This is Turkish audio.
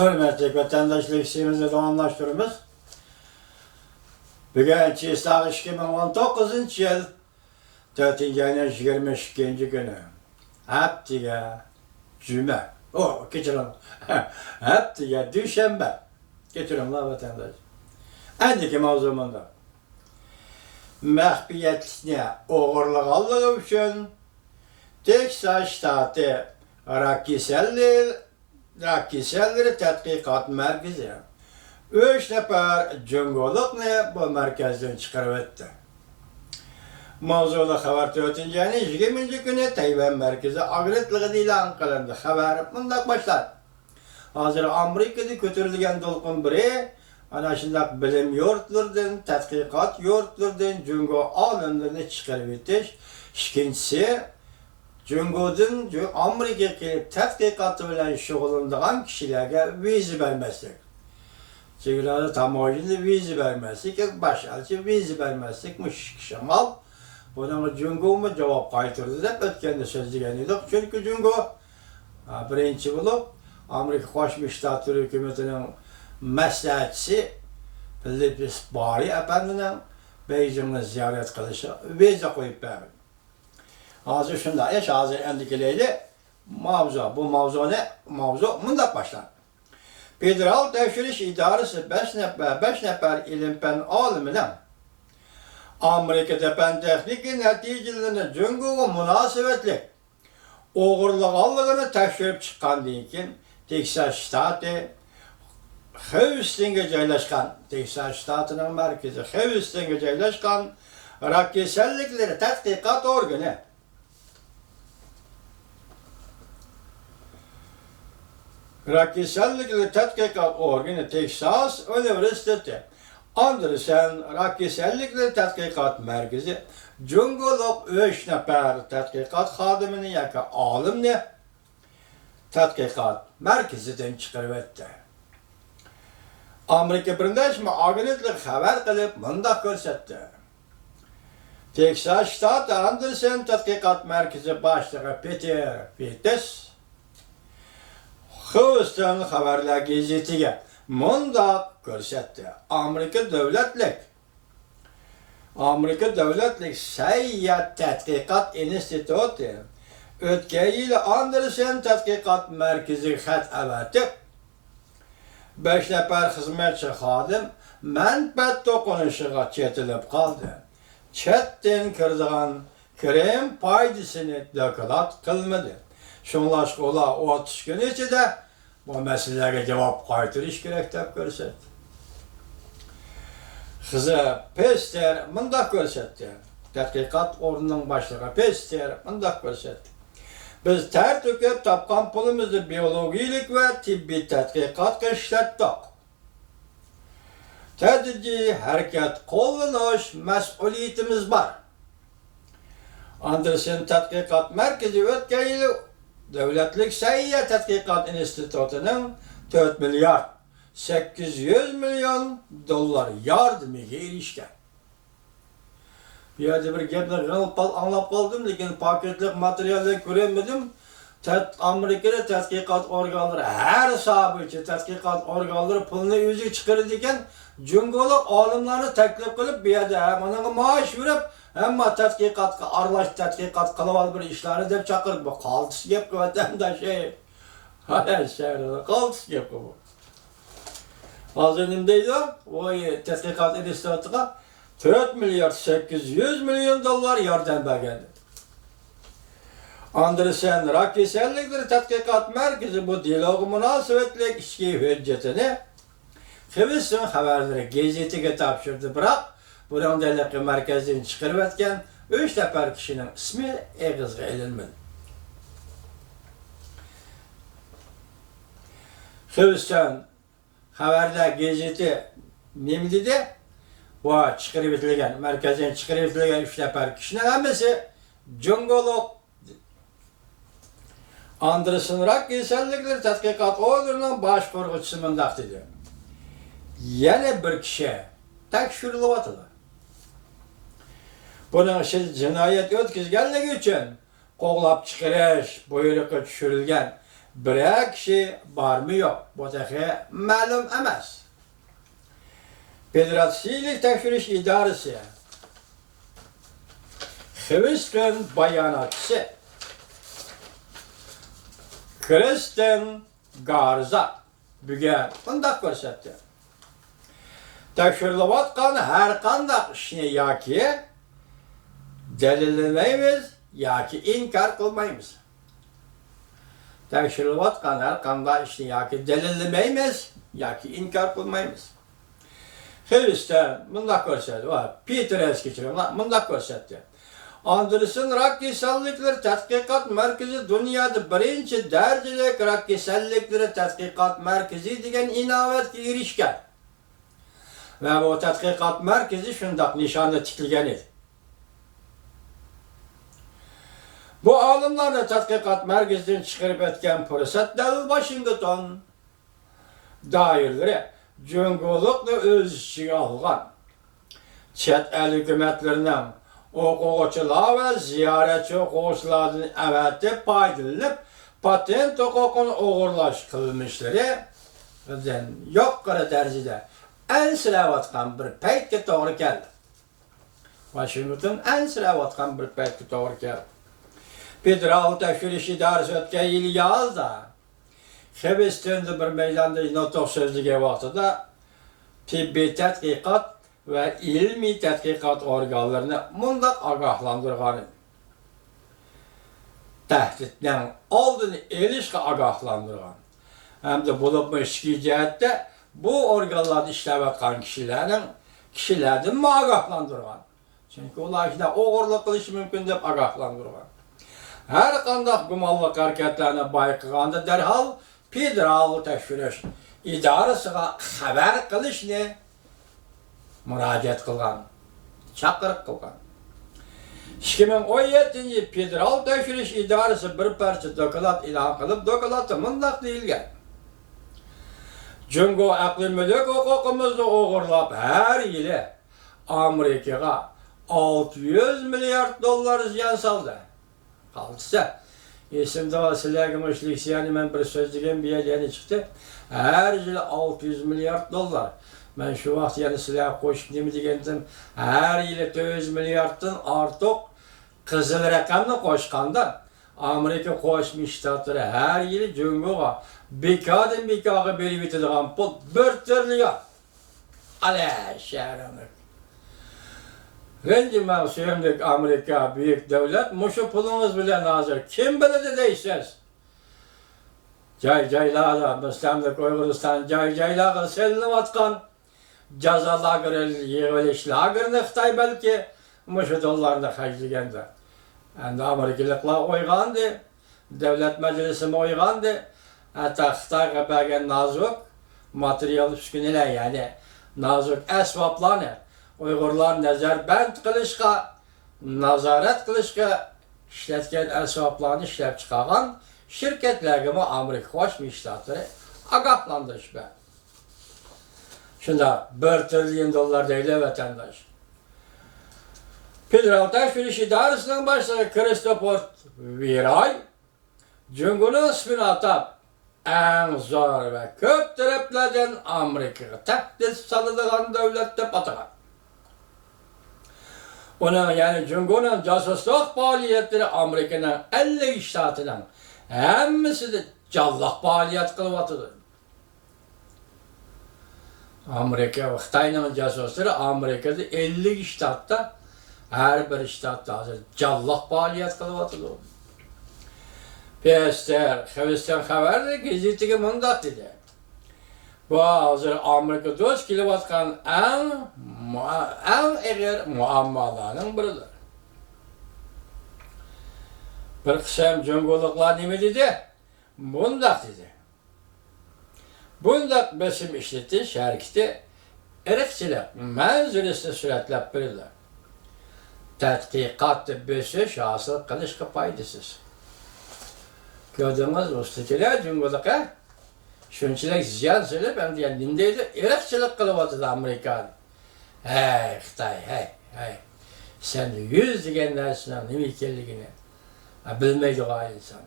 Hürmetli vatandaşlık işimizi tamamlaştırımız. Bugün Çiğsağ 2019 yıl 4. ayının 22. günü. Haftiga Cuma. Geçirin. Haftiga Düşembe. Geçirin la vatandaş. Endiki mavzumunda. Məhbiyyətini oğurluğallığı üçün Texas ştatı Rockefeller Tədqiqat Mərkəzi 3 nəfər cüngoluqni bu mərkəzdən çıxarıb etdi. Mavzulu xəbər 4-cü ayının 20-ci günü Tayvan Mərkəzi Agentliği ilan qılındı. Xəbər bundaq başlar. Hazır Amerikada götürülgən dolqun biri ana şundaq bilim yurtlardan, tədqiqat yurtlardan cüngo alimlərini çıxarıb etiş. İkincisi, cüngodan Amerikaya kelib tədqiqatı bilan şug'ullanadigan kishilarga viza bermaslik. Chegaralarda tamoyilni viza bermaslik, boshqacha viza bermaslik mushkil amal. Buna cüngo javob qaytardi deb o'tganda so'zlagan edik. Chunki cüngo birinchi bo'lib Amerika Qo'shma Shtatlar hukumatining maslahatchisi Philippus Bari apandining Beijingni ziyorat qilishi viza qo'yib berdi. Hazır şunda hazır endikileyli bu mavzu mundaq başlar. Federal Devşiriş İdaresi 5 nefer ilim-fen aliminden Amerika'da fen texniki neticelerini cünguğu münasebetli oğurluğallığını tekşirip çıkkandan keyin Texas ştatı Houston'ga joylashgan Texas ştatının merkezi Houston'ga joylashgan Rockefeller tadqiqot organi Rockefeller tadqiqot organi Texas Üniversitesi Anderson Rockefeller tadqiqot merkezi cüngoluq 3 nefer tadqiqot xodimini yoki olimni tadqiqot merkezidan chiqarib etdi. Amerika Birleşme Agentliği xabar qilib mundaq ko'rsatdi. Texas ştatı Anderson tadqiqot merkezi boshlig'i Peter Pettis Houston xabarlar gazetiga mundaq ko'rsatdi. Amerika Davlatlik Sayyor tadqiqot instituti o'tgan yil Anderson tadqiqot merkezi xat avatib 5 nefer hizmetçi xodim manfaat to'qinishiga chetilib qoldi. Chetdan kiradigan kirim foydasini doklad qilmadi. Shunlashqa ular 30 kun ichida bu masalaga javob qaytarish kerak deb ko'rsatdi. Qizi Pester mundaq ko'rsatdi. Tadqiqot o'rnining boshlig'i Pester mundaq ko'rsatdi. Biz ter to'kib topgan pulimizni biologiyalik va tibbiy tadqiqotga ishlatdik. Tadqiqiy harakat qo'llanish mas'uliyatimiz bor. Anderson tadqiqot markazi o'tgan yil Davlatlik Sayyor tadqiqot institutining 4 milliard 800 milyon dollar yordamiga erishgan. Bir yerde bir gapni anlab qoldim, lekin paketlik materiallarni ko'rmadim. Amerikada tadqiqot organlari har soha bo'yicha tadqiqot organlari pulni o'zi chiqaradi ekan, jungoliq olimlarni taklif qilib, bu yerda mana maosh berib, hamma tadqiqotga aralash tadqiqot qilib ol bir ishlarni deb chaqirib, bu qaltis gap vatandosh. Qaltis gap bu. Hozir nima deydi? Voy tadqiqot institutiga 4 milyar 800 milyon dollar yardım bergandi. Anderson Rockefeller tadqiqot merkezi bu dialoga munosabatli ishki hujjatini Houston xabarlari gazetiga topshirdi, biroq bu rondalaqi markazdan chiqarib o'tgan 3 nafar kishining ismi eg'izga ilinmadi. Houston xabarlar gazeti nima dedi? Bu chiqarib etilgan, markazdan chiqarib etilgan 3 nafar kishining hammasi jungoluq. Anderson Rockefeller tadqiqot organining bosh qo'rg'uvchisi mundaq dedi. Yana bir kishi tekshirilyapti. Buning ishi jinoyat o'tkazganligi uchun qo'g'lab chiqarish buyrug'i tushirilgan bir kişi var mı yok? Bu da malum emas. Federasyonel Tekşiriş İdaresi Hristiyan bayanatçısı Kristen Garza büge bundak ko'rsatdi. Tekshirilayotgan har qanday ishni yoki dalillamaymiz yoki inkor qilmaymiz. Tekshirilayotgan har qanday ishni yoki dalillamaymiz yoki inkor qilmaymiz. Hristiyan bundak ko'rsatdi va Peter Eskichirim bundak ko'rsatdi. Anderson rak kasallikleri tadqiqot markazi dunyoda birinchi darajali rak kasallikleri tadqiqot markazi degan inovatga erishgan. Va bu tadqiqot markazi shundoq nishonda tikilgan edi. Bu olimlarni tadqiqot markazidan chiqarib o'tgan fursat dalil Washington doiralari jungoliqni o'z ichiga olgan chet el hukumatlarining o'quvchilar va ziyoratchi o'quvchilardan avatib foydalanib patent huquqini o'g'irlash qilmishlari yuqori darajada ansirayotgan bir paytga to'g'ri keldi. Washington ansirayotgan bir paytga to'g'ri keldi. Federal tekshirish idorasi o'tgan yil yozda Hristiyan'da bir maydonda nutq so'zlagan vaqtida tibbiy tadqiqot ve ilmi tədqiqat organlarını bundaq agahlandırğan. Təhdiddən aldığını elişqə agahlandırğan. Həm də bulunmuş cəhətdə bu organlarda işləvətqan kişilərdən mi agahlandırğan? Çünki onlar ki, oğurluq qilish mümkün deyib agahlandırğan. Hər qandaq gumanlıq hərəkətlərinə bayqığanda dərhal federal tekshirish idorasiga xabar qilishni müracaat qilgan, chaqiriq qilgan. 2017 Federal Tekshirish idorasi bir parcha doklad e'lon qilib, dokladda mundaq deyilgan. Jungo aqli mulk huquqimizni o'g'irlab har yili Amerikaga 600 milliard dollar ziyon soldi. Qaldisa, esimda sizlarga mushliksiyani men bir so'z degan bir yana chiqdi. Har yili 600 milliard dollar. Ben şu vaxt yani sizlərə qoşub nemi degendim, hər ili 400 milyarddan artıq qızıl rəqamla qoşqanda Amerika Qoşmuş Ştatları hər ili Cungoğa bekadan bekağa verib etadigan pul 1 trilyon. Alə şəhərimiz. Rəndi mən söyümlük Amerika büyük devlet, muşu pulunuz bilen hazır. Kim biledi deyirsiniz? Cay-caylarla, Müslimlik Uygurustan cay-caylarla selinip atkan Cazalar yığılış lagerni Xitay belki muşu dollarını xərcləyəndə. Endi Amerikalıqlar oyğandı, devlet meclisime oyğandı. Hatta Xitayga bəgən nazuk material üskünələr, yani nazuk əsvablarını Uygurlar nəzərbənd qilishqa, nazaret qilishqa işlətgan əsvablarını işləb çıxarğan şirketlərə Amerika Qoşmuş Ştatları agahlandırış bə. Şunda 1 trilyon dollar değil vatandaş. Federal Tekshirish İdarəsinin başlığı Christopher Viray, Jungo'nun ismini atab, en zor ve köp taraflardan Amerika'ya təhdid salıdığan devlette batırgan. Onun yani Jungo'nun casusluk faaliyetleri Amerika'nın 50 ştatının hemmisi de callaq faaliyet kılıbatıdır. Amerika ve Xitay'ın casusları Amerika'da 50 ştatta, her bir ştatta hazır callaq faaliyet kılıbatıdır. Pester, Hristiyan xəbərdə gazetiga mundaq dedi. Bu hazır Amerika dost kilibatkan en eğer muammalarının biridir. Bir kısım Cungoliqlar nemi dedi? Mundaq dedi. Bundaq besim işletiş hareketi irqchilik manzilisini suratləb birildi. Tədqiqat besiş hasıl qilishqa foydasiz. Gördünüz ustakiler Cungoliqqa shunchalik ziyon silib, endi nindaydi irqchilik qilyapti Amerika. Hey Xitoy, hey. Sen 100 degan narsaning nima ekanligini bilmaydigan inson.